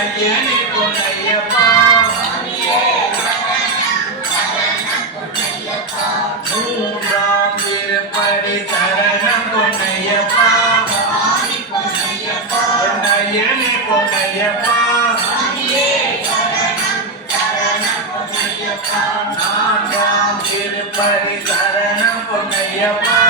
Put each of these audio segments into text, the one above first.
அய்யனை கொண்டையப்பா மூன்றாம் திருப்படி சரணம் கொண்டையப்பா அய்யனை கொண்டையப்பா நான்காம் திருப்படி சரணம் கொண்டையப்பா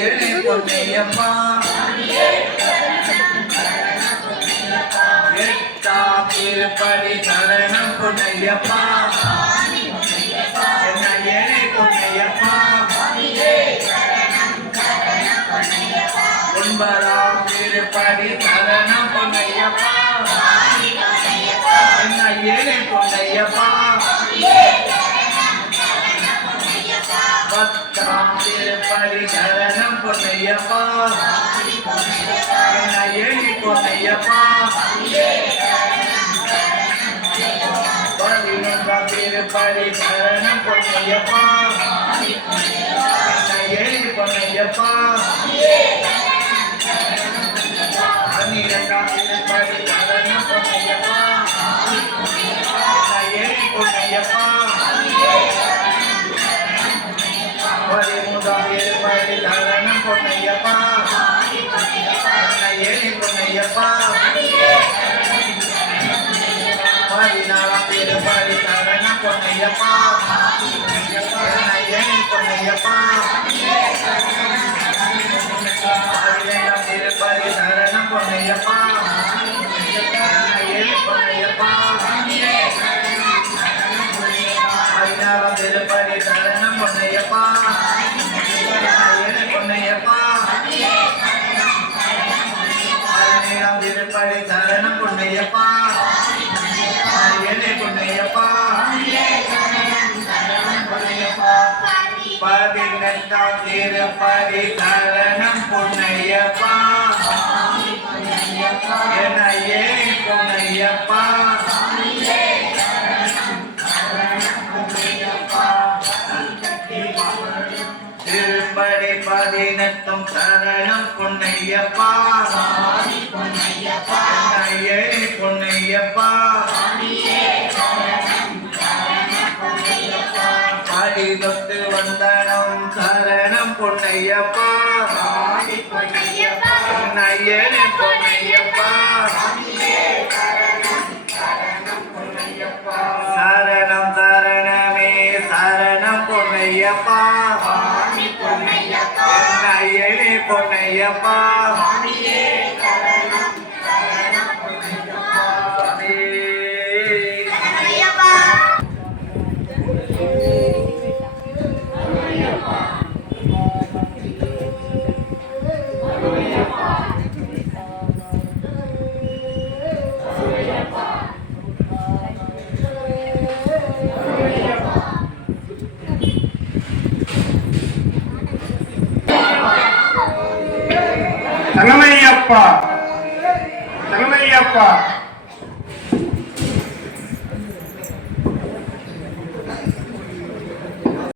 என்னையே பொன்னையப்பா எட்டாம் திருப்பதி சரணம் பொன்னையப்பா என்னையே பொன்னையப்பா ஒன்பதாம் திருப்பதி சரணம் பொன்னையப்பா என்னையே பொன்னையப்பா பத்தாம் திருப்பதி சரணம் பொன்னையப்பா என்னையே பொன்னையப்பா பதினொன்றாம் திருப்பதி சரணம் பொன்னையப்பா என்னையே பொன்னையப்பா பதினெட்டாம் திருப்பதி சரணம் பொன்னையப்பா. என்னையே பொன்னையப்பா. திருப்பதி பதினெட்டும் சரணம் பொன்னையப்பா. என்னையே பொன்னையப்பா. தொட்டு வந்தனம் பொன்னையப்பா. என்னையே பொன்னையப்பா. சரணம் சரணமே சரணம் பொன்னையப்பா. என்னையே பொன்னையப்பா. చెల్లయ్యప్ప